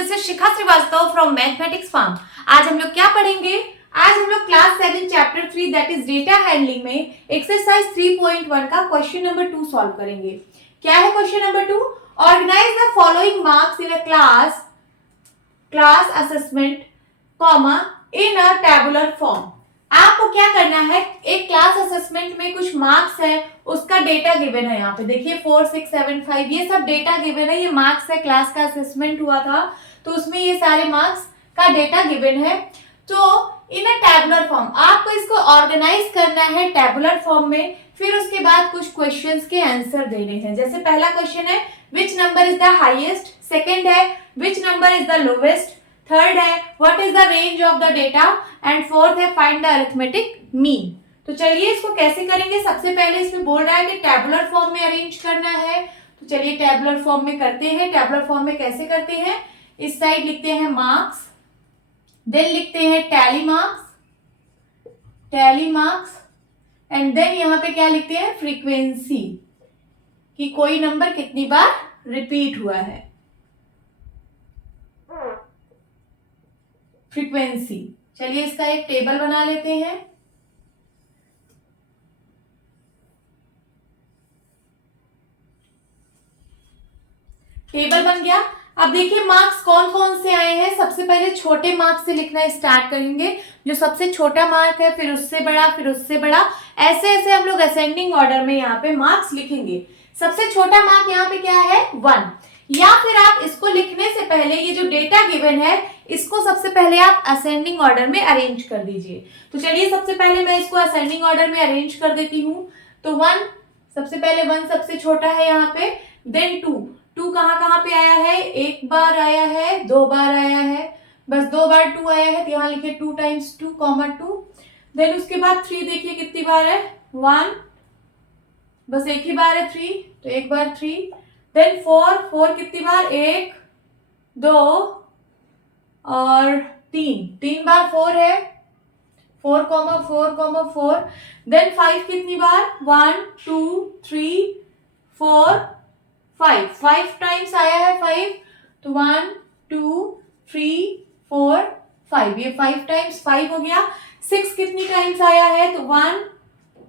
This is Shikha Srivastava from Mathematics Farm. आज हम लोग क्या पढ़ेंगे? आज हम लोग class 7 chapter 3 that is data handling में एक्सरसाइज 3.1 का क्वेश्चन नंबर 2 सॉल्व करेंगे। क्या है question number 2? Organise the following marks in a class assessment comma in a tabular form. आपको क्या करना है, एक क्लास असेसमेंट में कुछ मार्क्स है, उसका डेटा गिवन है। यहाँ पे देखिए 4, 6, 7, 5 ये सब डेटा गिवन है, ये मार्क्स है। क्लास का असेसमेंट हुआ था तो उसमें ये सारे मार्क्स का डेटा गिवन है। तो इन अ टैबुलर फॉर्म आपको इसको ऑर्गेनाइज करना है टैबुलर फॉर्म में। फिर उसके बाद कुछ क्वेश्चंस के आंसर देने हैं। जैसे पहला क्वेश्चन है which number is the highest, second है which number is the lowest, third है what is the range of the data and fourth है फाइंड द अरिथमेटिक मीन। तो चलिए इसको कैसे करेंगे। सबसे पहले इसमें बोल रहा है कि टैबुलर फॉर्म में अरेंज करना है, तो चलिए टैबुलर फॉर्म में करते हैं। टैबुलर फॉर्म में कैसे करते हैं, इस साइड लिखते हैं मार्क्स, देन लिखते हैं टैली मार्क्स एंड देन यहाँ पे क्या लिखते हैं, फ्रीक्वेंसी, कि कोई नंबर कितनी बार रिपीट हुआ है, फ्रीक्वेंसी। चलिए इसका एक टेबल बना लेते हैं। टेबल बन गया। अब देखिए मार्क्स कौन कौन से आए हैं। सबसे पहले छोटे मार्क्स से लिखना स्टार्ट करेंगे, जो सबसे छोटा मार्क है, फिर उससे बड़ा, फिर उससे बड़ा, ऐसे ऐसे हम लोग असेंडिंग ऑर्डर में यहाँ पे मार्क्स लिखेंगे। सबसे छोटा मार्क यहाँ पे क्या है, 1। या फिर आप इसको लिखने से पहले ये जो डेटा गिवन है इसको सबसे पहले आप असेंडिंग ऑर्डर में अरेंज कर दीजिए। तो चलिए सबसे पहले मैं इसको असेंडिंग ऑर्डर में अरेंज कर देती हूँ। तो 1 सबसे पहले 1 सबसे छोटा है यहाँ पे, देन 2 कहाँ पे आया है, एक बार आया है, 2 बार आया है, बस 2 बार 2 आया है, तो यहाँ लिखे 2 टाइम्स 2, 2। देन उसके बाद 3 देखिए कितनी बार है, 1, बस एक ही बार है 3, तो एक बार 3। देन 4 कितनी बार, 1, 2 और 3 बार 4 है, 4, देन 5 कितनी बार, 1, 2, 3, 4, 5 टाइम्स आया है 5, तो 1, 2, 3, 4, 5, ये 5 टाइम्स 5 हो गया। 6 कितनी टाइम्स आया है, तो 1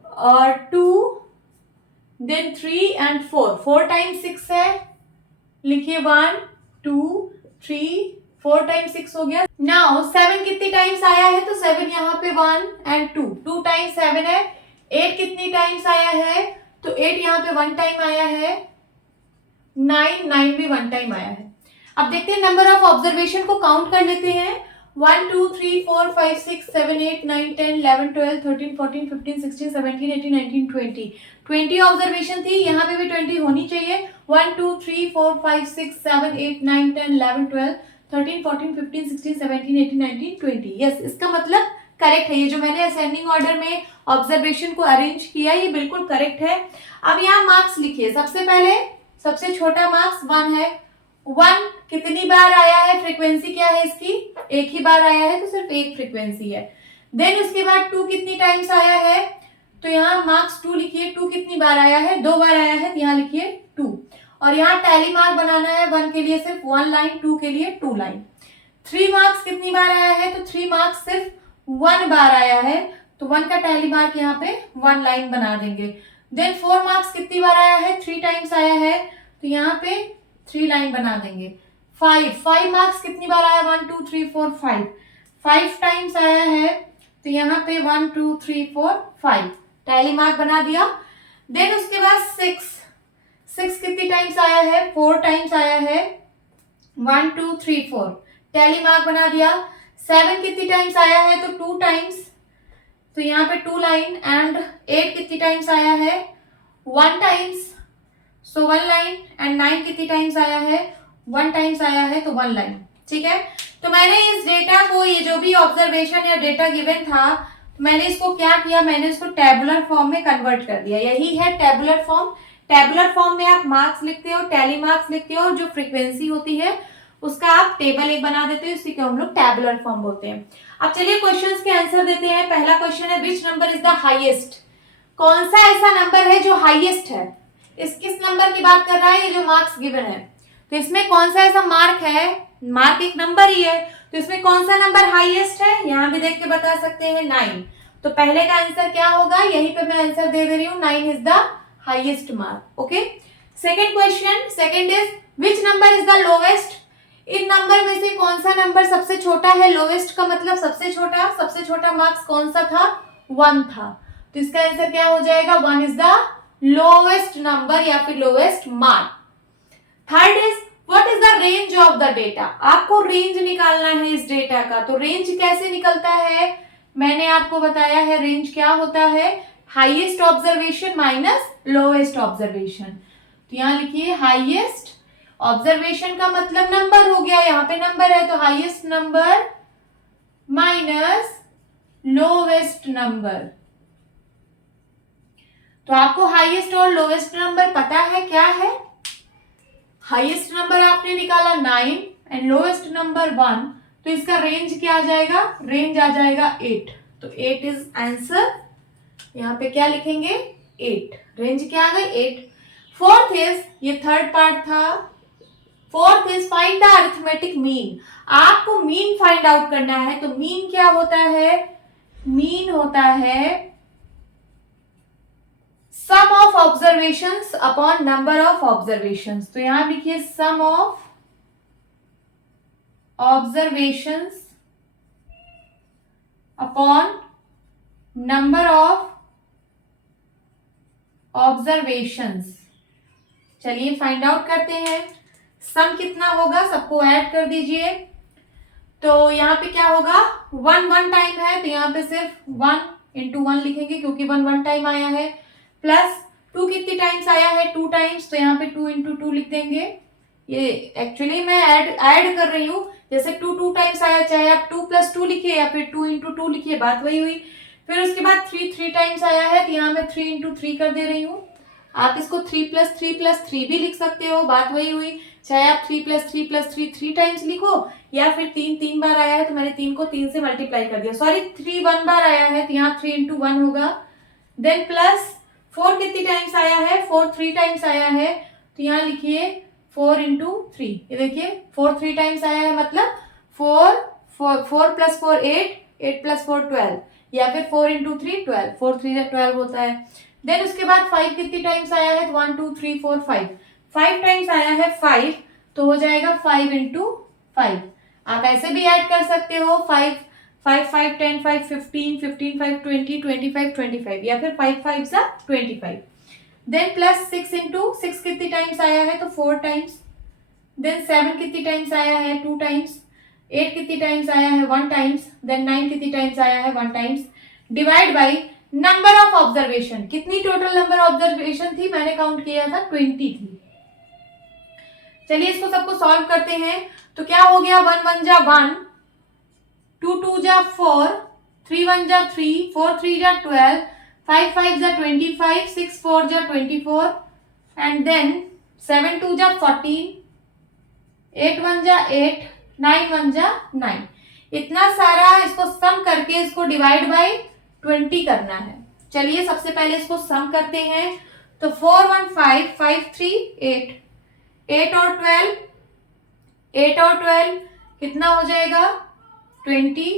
और 2, देन 3 एंड 4 टाइम्स 6 है, लिखिए 1, 2, 3, 4 टाइम्स 6 हो गया। नाउ 7 कितनी टाइम्स आया है, तो 7 यहाँ पे 1 एंड 2 टाइम्स 7 है। 8 कितनी टाइम्स आया है, तो 8 यहाँ पे 1 टाइम आया है। 9 भी 1 टाइम आया है। अब देखते हैं नंबर ऑफ ऑब्जर्वेशन को काउंट कर लेते हैं। 1, 2, 3, 4, 5, 6, 7, 8, 9, 10, 11, 12, 13, 14, 15, 16, 17, 18, 19, 20 20 ऑब्जर्वेशन थी, यहाँ पे भी 20 होनी चाहिए। 1, 2, 3, 4, 5, 6, 7, 8, 9, 10, 11, 12, 13, 14, 15, 16, 17, 18, 19, 20। यस, इसका मतलब करेक्ट है। ये जो मैंने असेंडिंग ऑर्डर में ऑब्जर्वेशन को अरेंज किया ये बिल्कुल करेक्ट है। अब यहाँ मार्क्स लिखिए। सबसे पहले सबसे छोटा मार्क्स 1 है। 1 कितनी बार आया है, फ्रीक्वेंसी क्या है इसकी, एक ही बार आया है, तो सिर्फ एक फ्रीक्वेंसी है। देन उसके बाद 2 कितनी टाइम्स आया है, तो यहाँ मार्क्स 2 लिखिए। 2 कितनी बार आया है, 2 बार आया है, तो यहाँ लिखिए 2। और यहाँ टैली मार्क बनाना है। 1 के लिए सिर्फ 1 लाइन, 2 के लिए 2 लाइन। 3 मार्क्स कितनी बार आया है, तो 3 मार्क्स सिर्फ 1 बार आया है, तो 1 का टैली मार्क यहाँ पे 1 लाइन बना देंगे। देन 4 मार्क्स कितनी बार आया है, 3 टाइम्स आया है, तो यहाँ पे 3 लाइन बना देंगे। 5 मार्क्स कितनी बार आया, 1, 2, 3, 4, 5 टाइम्स आया है, तो यहाँ पे 1, 2, 3, 4, 5 टैली मार्क बना दिया। देन उसके बाद 6 कितनी टाइम्स आया है, 4 टाइम्स आया है, 1, 2, 3, 4 टैली मार्क बना दिया। 7 कितनी टाइम्स आया है, तो 2 टाइम्स, तो यहाँ पे 2 लाइन। एंड 8 कितनी टाइम्स आया है, 1 टाइम्स, सो 1 लाइन। एंड 9 कितनी टाइम्स आया है, 1 टाइम्स आया है, तो 1 लाइन। ठीक है, तो मैंने इस डेटा को, ये जो भी ऑब्जर्वेशन या डेटा गिवन था, तो मैंने इसको क्या किया, मैंने इसको टैबुलर फॉर्म में कन्वर्ट कर दिया। यही है टैबुलर फॉर्म। टैबुलर फॉर्म में आप मार्क्स लिखते हो, टैली मार्क्स लिखते हो, और जो फ्रीक्वेंसी होती है उसका आप टेबल एक बना देते हो, इसी को हम लोग टैबुलर फॉर्म बोलते हैं। अब चलिए क्वेश्चंस के आंसर देते हैं। पहला क्वेश्चन है which number is the highest, कौन सा ऐसा नंबर है जो हाईएस्ट है। किस नंबर की बात कर रहा है, ये जो मार्क्स गिवन है, तो इसमें कौन सा ऐसा मार्क है मार्क एक नंबर ही है, तो इसमें कौन सा नंबर हाईएस्ट है, यहाँ भी देख के बता सकते हैं 9। तो पहले का आंसर क्या होगा, यहीं पे मैं आंसर दे रही हूँ, 9 is the highest mark. Okay, second question, second is which number is the lowest. In number में से कौन सा नंबर सबसे छोटा है, लोवेस्ट का मतलब सबसे छोटा मार्क्स कौन सा था, 1 था। तो इसका आंसर क्या हो जाएगा, 1 इज द लोवेस्ट नंबर या फिर lowest mark. Third is what is the range of the data. आपको रेंज निकालना है इस डेटा का, तो रेंज कैसे निकलता है, मैंने आपको बताया है रेंज क्या होता है, highest observation minus lowest observation. तो यहां लिखिए हाईएस्ट ऑब्जर्वेशन का मतलब नंबर हो गया, यहाँ पे नंबर है तो highest number minus lowest number. तो आपको हाईएस्ट और लोवेस्ट नंबर पता है क्या है, हाईएस्ट नंबर आपने निकाला 9 एंड लोएस्ट नंबर 1, तो इसका रेंज क्या आ जाएगा, रेंज आ जाएगा 8। तो 8 इज आंसर, यहाँ पे क्या लिखेंगे 8, रेंज क्या आ गई 8। फोर्थ इज, ये थर्ड पार्ट था, fourth is find the arithmetic mean. आपको मीन फाइंड आउट करना है, तो मीन क्या होता है, मीन होता है sum of observations upon number of observations. तो यहां लिखिए sum of observations upon number of observations. चलिए फाइंड आउट करते हैं, सम कितना होगा, सबको ऐड कर दीजिए। तो यहाँ पे क्या होगा, 1 1 टाइम है, तो यहाँ पे सिर्फ 1 इंटू 1 लिखेंगे क्योंकि 1 1 टाइम आया है, प्लस 2 कितनी टाइम्स आया है, 2 टाइम्स, तो यहाँ पे 2 इंटू 2 लिख देंगे। ये एक्चुअली मैं ऐड कर रही हूँ, जैसे 2 2 टाइम्स आया, चाहे आप 2 प्लस 2 लिखिए या फिर 2 इंटू 2 लिखिए, बात वही हुई। फिर उसके बाद 3 3 टाइम्स आया है, तो यहाँ मैं 3 इंटू 3 कर दे रही हूँ। आप इसको 3 प्लस 3 प्लस 3 भी लिख सकते हो, बात वही हुई। चाहे आप 3 प्लस 3 प्लस 3 3 टाइम्स लिखो, या फिर 3 3 बार आया है तो मैंने 3 को 3 से मल्टीप्लाई कर दिया, सॉरी 3 1 बार आया है तो यहाँ 3 इंटू 1 होगा। देन प्लस 4 कितनी टाइम्स आया है, 4 3 टाइम्स आया है, तो यहाँ लिखिए 4 इंटू 3। ये देखिए 4 3 टाइम्स आया है, मतलब 4 प्लस 4 8, 8 प्लस 4 12, या फिर 4 इंटू 3 12, 4 3 12 होता है। देन उसके बाद 5 कितनी टाइम्स आया है, 1 2 3 4 5, 5 टाइम्स आया है 5, तो हो जाएगा 5 इंटू 5। आप ऐसे भी ऐड कर सकते हो, 5 5 5 10 5 15 15 5 20 25 25, या फिर 5 5 सा 25। देन प्लस 6 इंटू 6 कितनी टाइम्स आया है, तो 4 टाइम्स। देन 7 कितनी टाइम्स आया है, 2 टाइम्स। 8 कितनी टाइम्स आया है, 1 टाइम्स। देन 9 कितनी टाइम्स आया है, 1 times. Divide by number of observation, कितनी टोटल नंबर ऑब्जर्वेशन थी, मैंने काउंट किया था 20 थी। चलिए इसको सबको सॉल्व करते हैं, तो क्या हो गया, 1 1 जा 1, 2 2 जा 4, 3 1 जा 3, 4 3 जा 12, 5 5 जा 25, 6 4 जा 24, एंड देन 7 2 जा 14, 8 1 जा 8, 9 1 जा 9। इतना सारा इसको सम करके इसको डिवाइड बाई 20 करना है। चलिए सबसे पहले इसको सम करते हैं, तो 4 1 5 5 3 8, 8 और 12, 8 और 12 कितना हो जाएगा 20,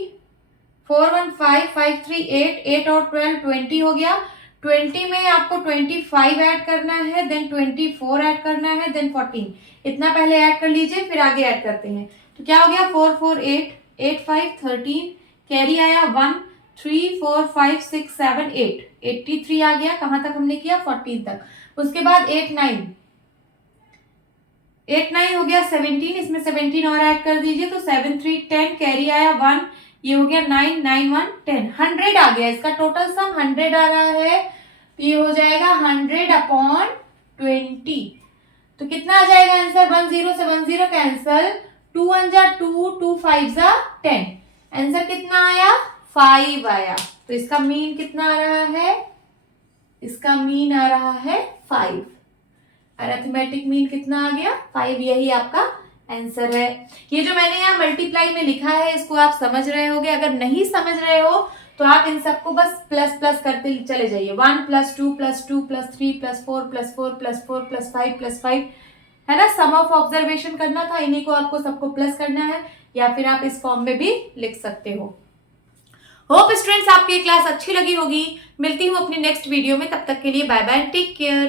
4 1 5 5 3 8, 8 और 12 20 हो गया। 20 में आपको 25 ऐड करना है, देन 24 ऐड करना है, देन 14, इतना पहले ऐड कर लीजिए फिर आगे ऐड करते हैं। तो क्या हो गया 4 4 8, 8 5 13, कैरी आया 1 3 4 5 6 7 8, 83 आ गया, कहां तक हमने किया 14 तक। उसके बाद 8 9, 8 9 हो गया 17, इसमें 17 और ऐड कर दीजिए, तो 7 3 10, कैरी आया 1, ये हो गया 9 9 1 10, 100 आ गया, इसका टोटल सम 100 आ रहा है, तो ये हो जाएगा 100 अपॉन 20। तो कितना आ जाएगा आंसर, 1 0 से 1 0 कैंसल, 2 1 जा 2, 2 5 जा 10, आंसर कितना आया 5 आया। तो इसका मीन कितना आ रहा है, इसका मीन आ रहा है 5, अरिथमेटिक मीन कितना आ गया 5, यही आपका आंसर है। ये जो मैंने यहाँ मल्टीप्लाई में लिखा है इसको आप समझ रहे होगे, अगर नहीं समझ रहे हो तो आप इन सबको बस प्लस प्लस करते चले जाइए, 1 + 2 + 2 + 3 + 4 + 4 + 4 + 5 + 5, है ना, सम ऑफ ऑब्जर्वेशन करना था, इन्हीं को आपको सबको प्लस करना है, या फिर आप इस फॉर्म में भी लिख सकते हो। होप स्टूडेंट्स आपकी क्लास अच्छी लगी होगी। मिलती हूँ अपनी नेक्स्ट वीडियो में, तब तक के लिए बाय बाय, टेक केयर।